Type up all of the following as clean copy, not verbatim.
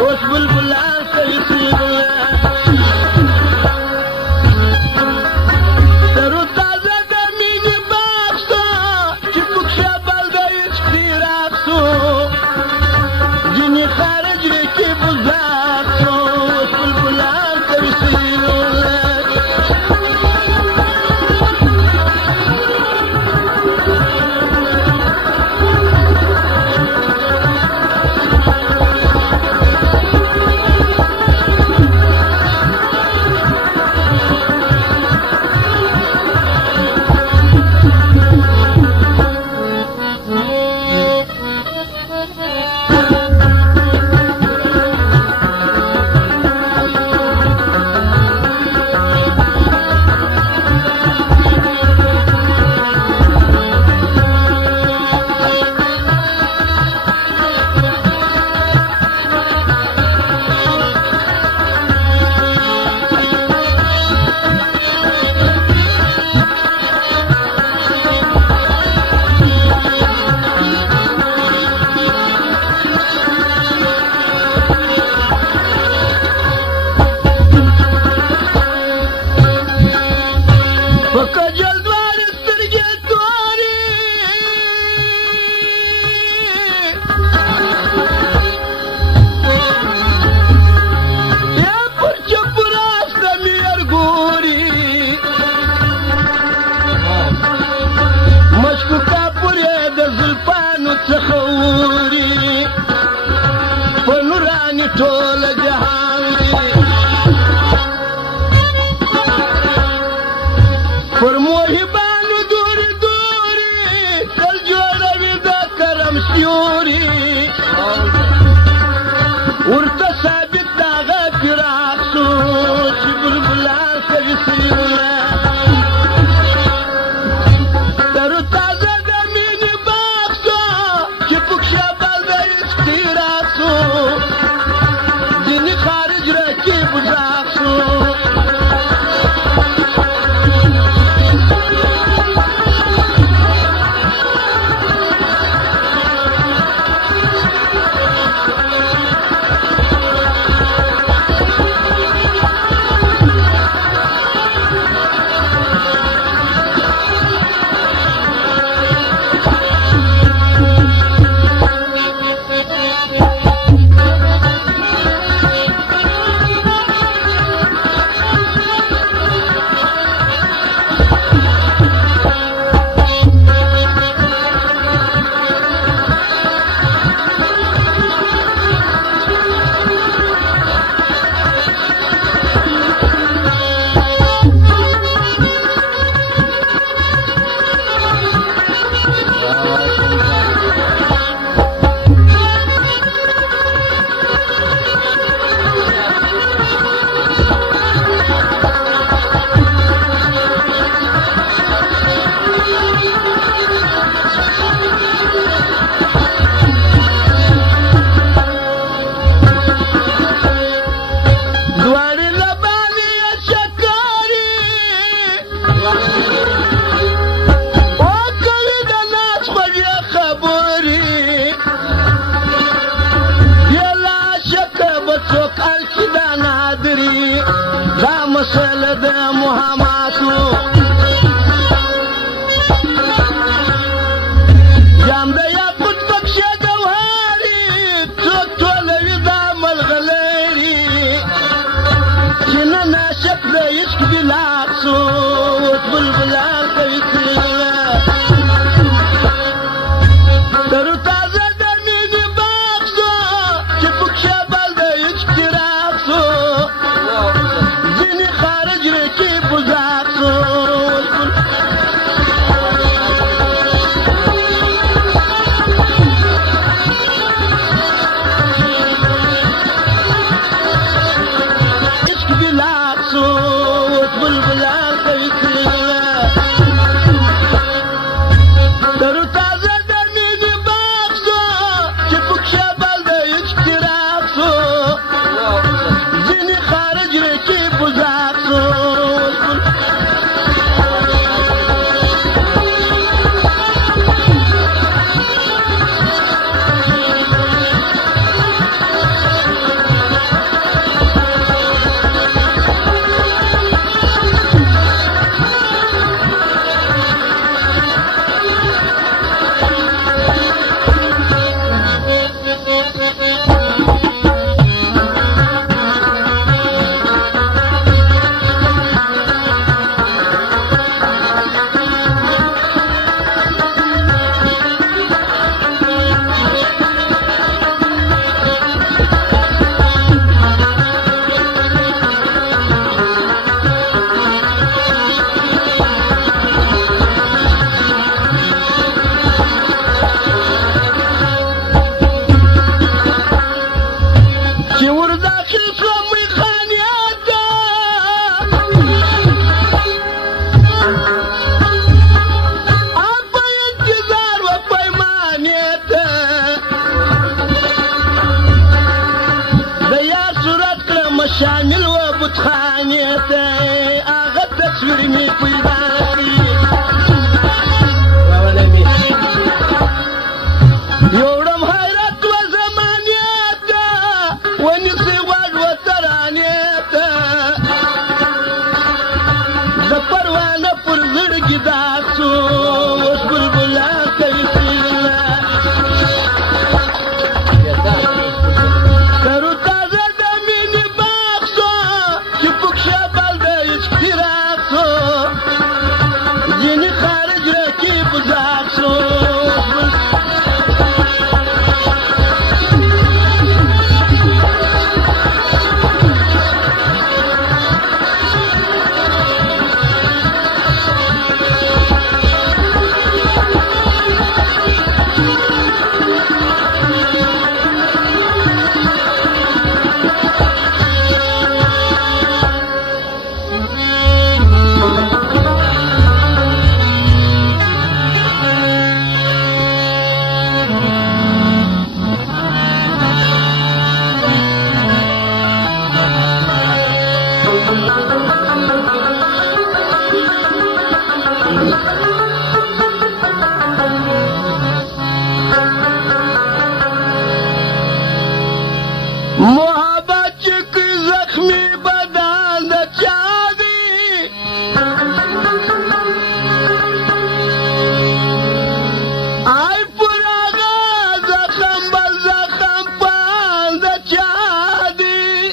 اوس بلبلان کوي سیلونه ترو تازه د مینې باغ شته چې پکښې بل د عشق تیراغ شو ځینې خارج کې بزاق شو اوس بلبلان کوي سیلونه ټول جهان دی پر موهبانو دوري دوري تل جوړوي د کرم سیوري ورته ثابت داغه فراق شو چې بلبلان کوي سیلونه ترو تازه د مینې باغ شو چې پکښې بل د عشق تیراغ شو خارج رکی بزاق شو مسله د محماتو جام د یاقوت پکښې ګوهري څوک ټولوي دا ملغلري چې نن عاشق د عشق بلاغ شو اوس بلبلان کوي سیلونه ترو تازه د مینې باغ شو چې پکښې بل د عشق تیراغ شو بلبلان کوي سیلونه چې ورداخل شوم میخانې ته په انتظار و پیمانې ته د یار صورت کړم شامل و بتخانې ته هغه تصویر مې پیدا کړي یوړم حیرت و زمانې ته ونیسي غوږ و ترانې ته د پروانه پر زړګي داغ شو اوس بلبلان کوي سیله سرو تازه د مینې باغ شو چې پکښې بل د عشق فراق شو ځینې خارج رقیب زاغ شو محبت چې کوي زخمي بدن د چا دی آی پر هغه زخم بل زخم پال د چا دی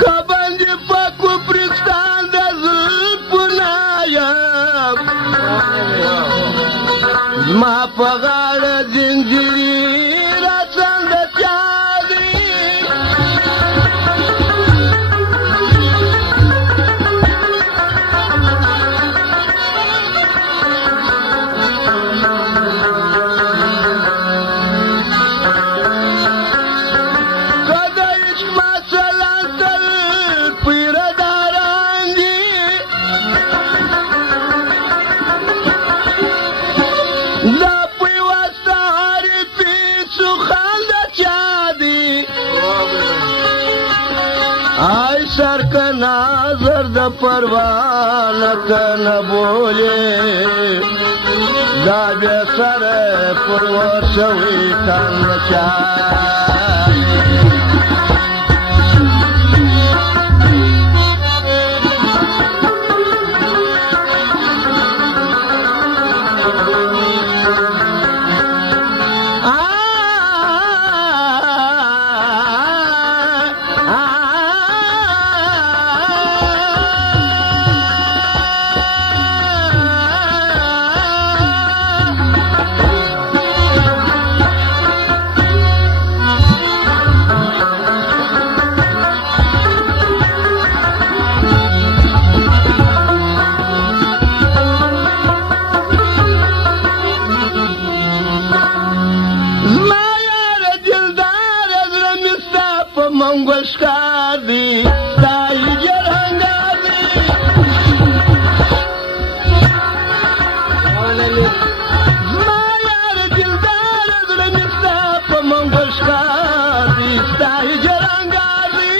که بندې په کفرستان د زلفونه یم زما په غاړه زنځیرې راسم د چا دی که د عشق مثلا تل پیره داران دي دا پیوسته عارفي سخن د چا دی آی سر که نظر د پروانه که نه بولې دا بیا سره پرور شوي تن د چا دی زما یاره دلدار زړه مې ستا په منګو ښکار دی ستا هجر هنګار دی زما یاره دلدار زړه مې ستا په منګو ښکار دی ستا هجر هنګار دی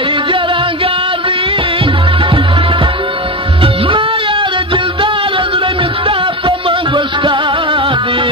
الهي جرانګار دی زما یار دلدار زړه مې ستا په منګو ښکار دی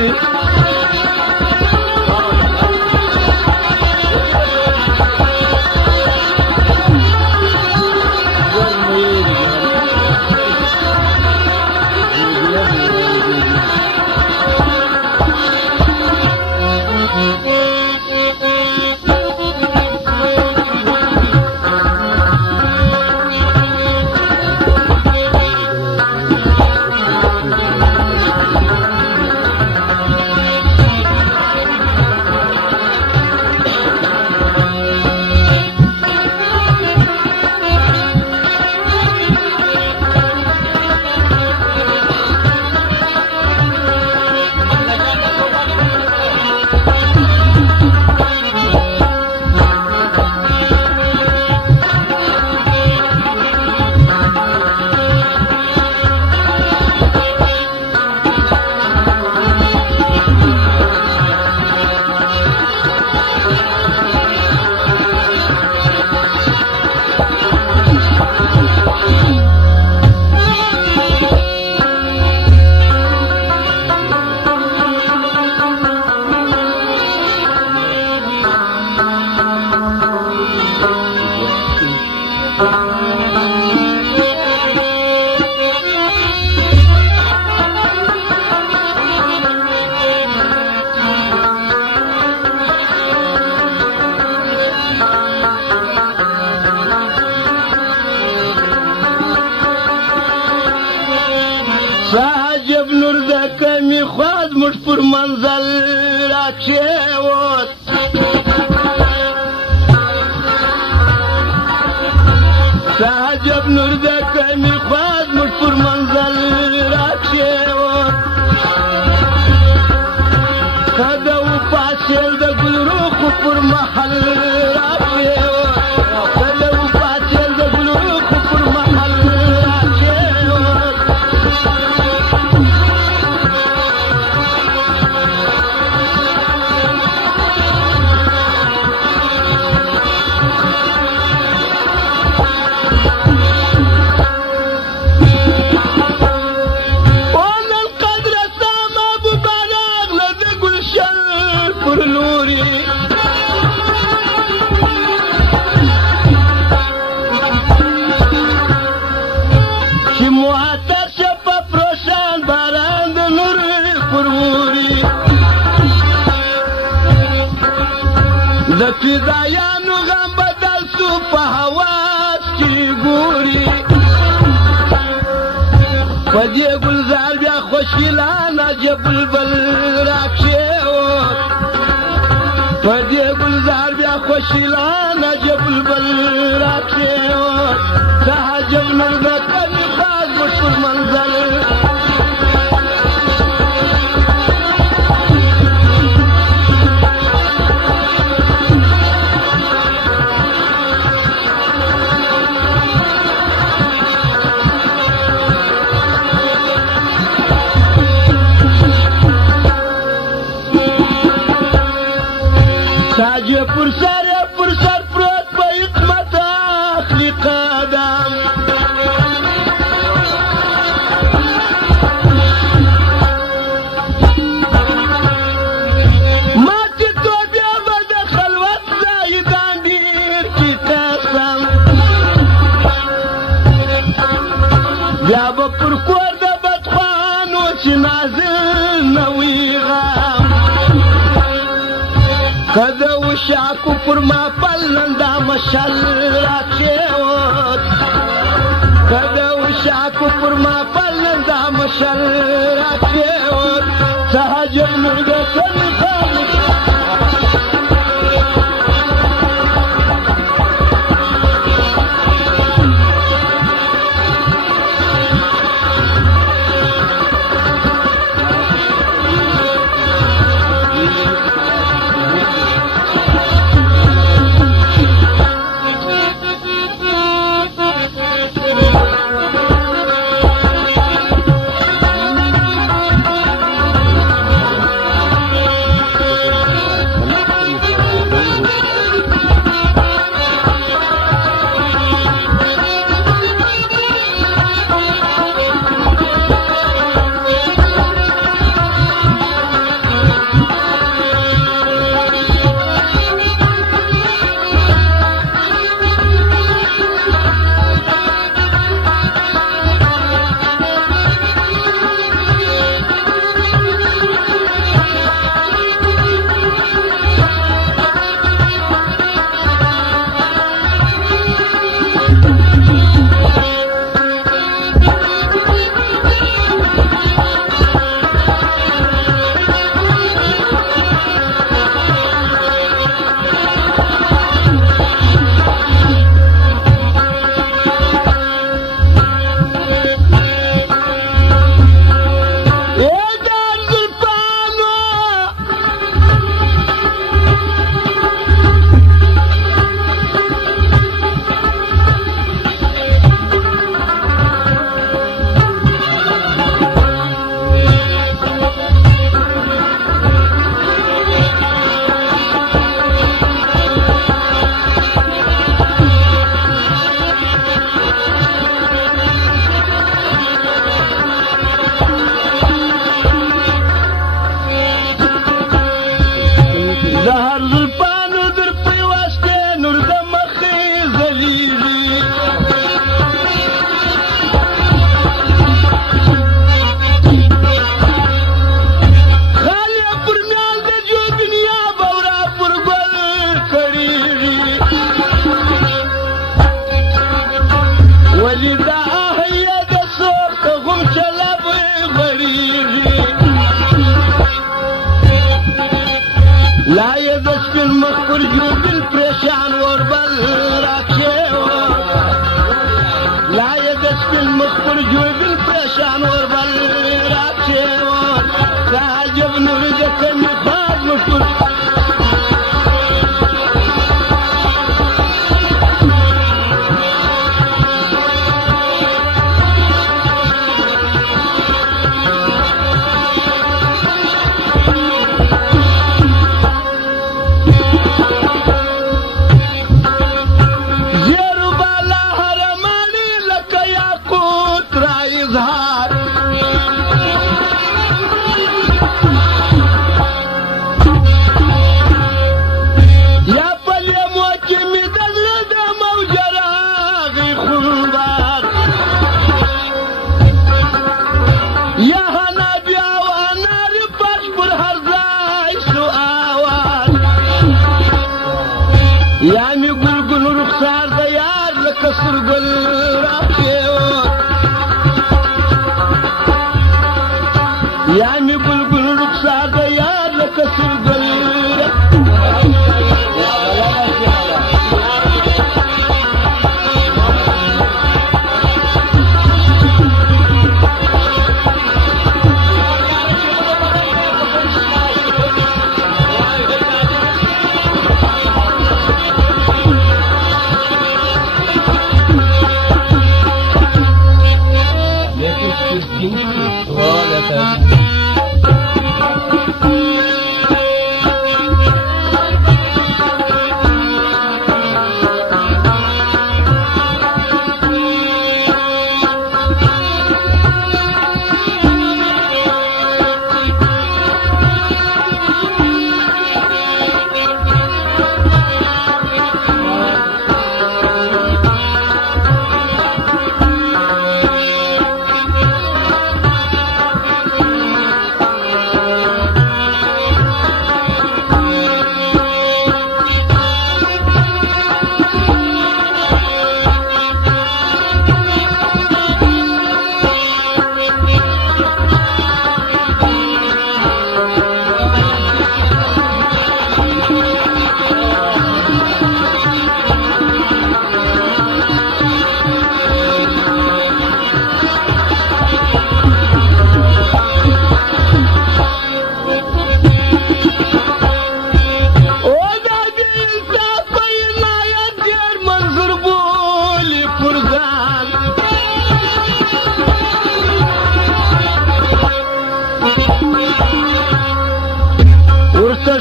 صاحب نور د کمی خواز مش پر منزل راکشیوت صاحب نور د کمی خواز مش پر منزل راکشیوت کدو پاسل د گل روخ پر محل راکشیوت کدو پاسل د گل روخ پر محل راکشیوت د فدایانو غم بدل سو په حواس کې ګوري په دې ګلزار بیا خوشګلانه جبلبل راکشیوت په دې ګلزار بیا خوشګلانه جبلبل راکشیوت صاحب نور د کمی خواز مش پر منزل تاجه پر سر پروت په حکمت اخلي قدم ماتې توبې به د خلوت زاهدان ډېر کې قسم بیا به پر کور د بدخوانو چې نازل نه وي غم کده وشاکو پر ما پلندا مشل راکشیوت کده وشاکو پر ما پلندا مشل راکشیوت صاحب نور د کمی خواز ولدا هيا د سوق غم چلب غړيږي لا يدس في المخبر جوبل پریشان وربل راکشو لا يدس في المخبر جوبل پریشان وربل راکشو تعجب نرجت مخاض مشکل یامی گل گل رخسار دیار لکسر گل راکیو یامی گل گل رخسار دیار لکسر گل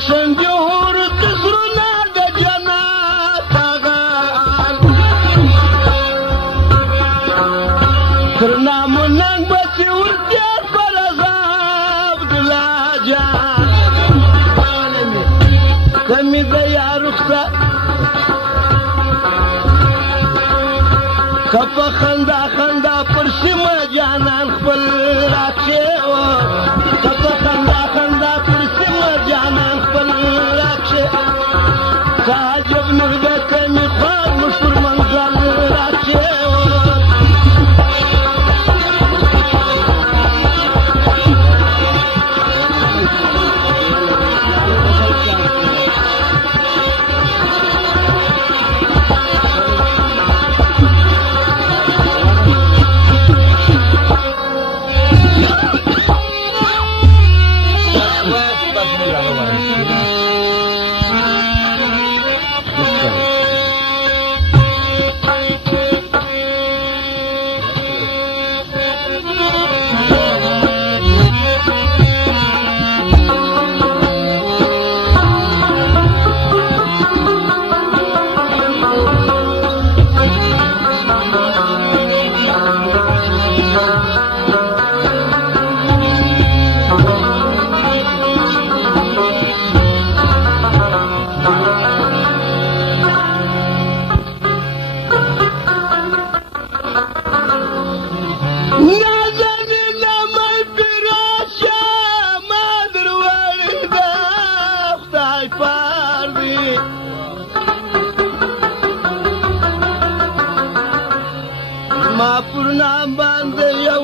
شنجور تسرنا د جنات غال ترنا منن بسی ورتیا پر عذاب دلاجان کمی دیا رخصا کپ خندا خندا پر سیما جانان خپل راکشو کپ خندا خندا پر سیما جانان خپل راکشه تعجب نرده کمی خواب مشور منظر راکشه ما پرنا باندې یو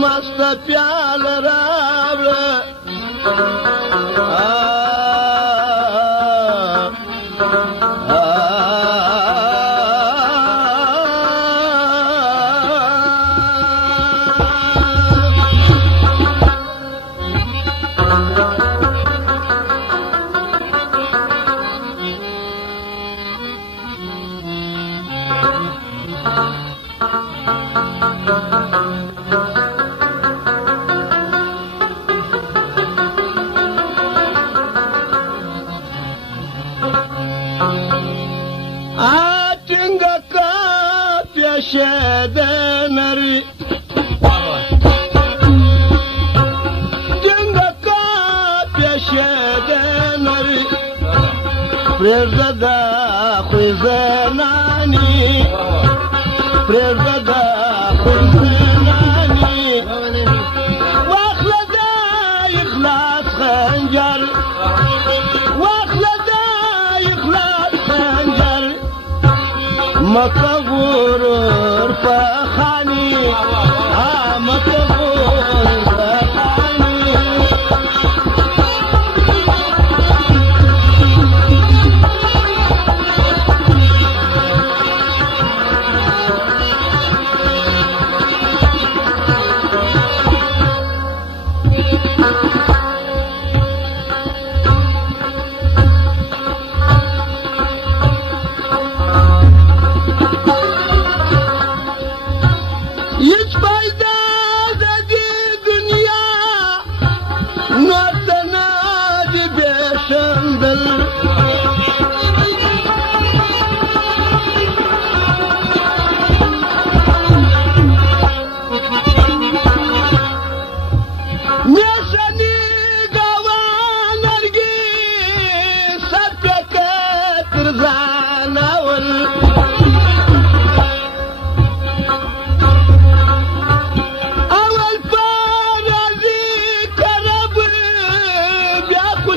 مست پیال راوړه Atinga kapya şedeneri Tinga kapya şedeneri Prezada khuzanani Prezada khuzanani Vakhlada ikhlas khanjar Vakhlada ikhlas khanjar مكغور فخاني مكغور فخاني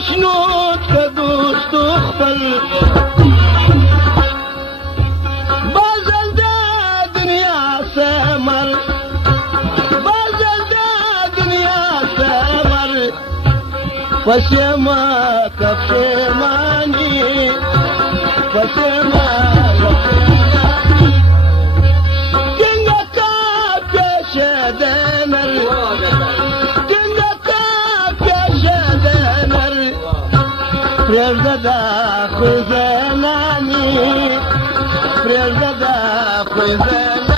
شنود كدوست اخبر بازل دا دنيا سمر بازل دا دنيا سمر فشما كفشماني فشما كفشماني كنغا كابي شدنر Prezada khuzanani Prezada khuzanani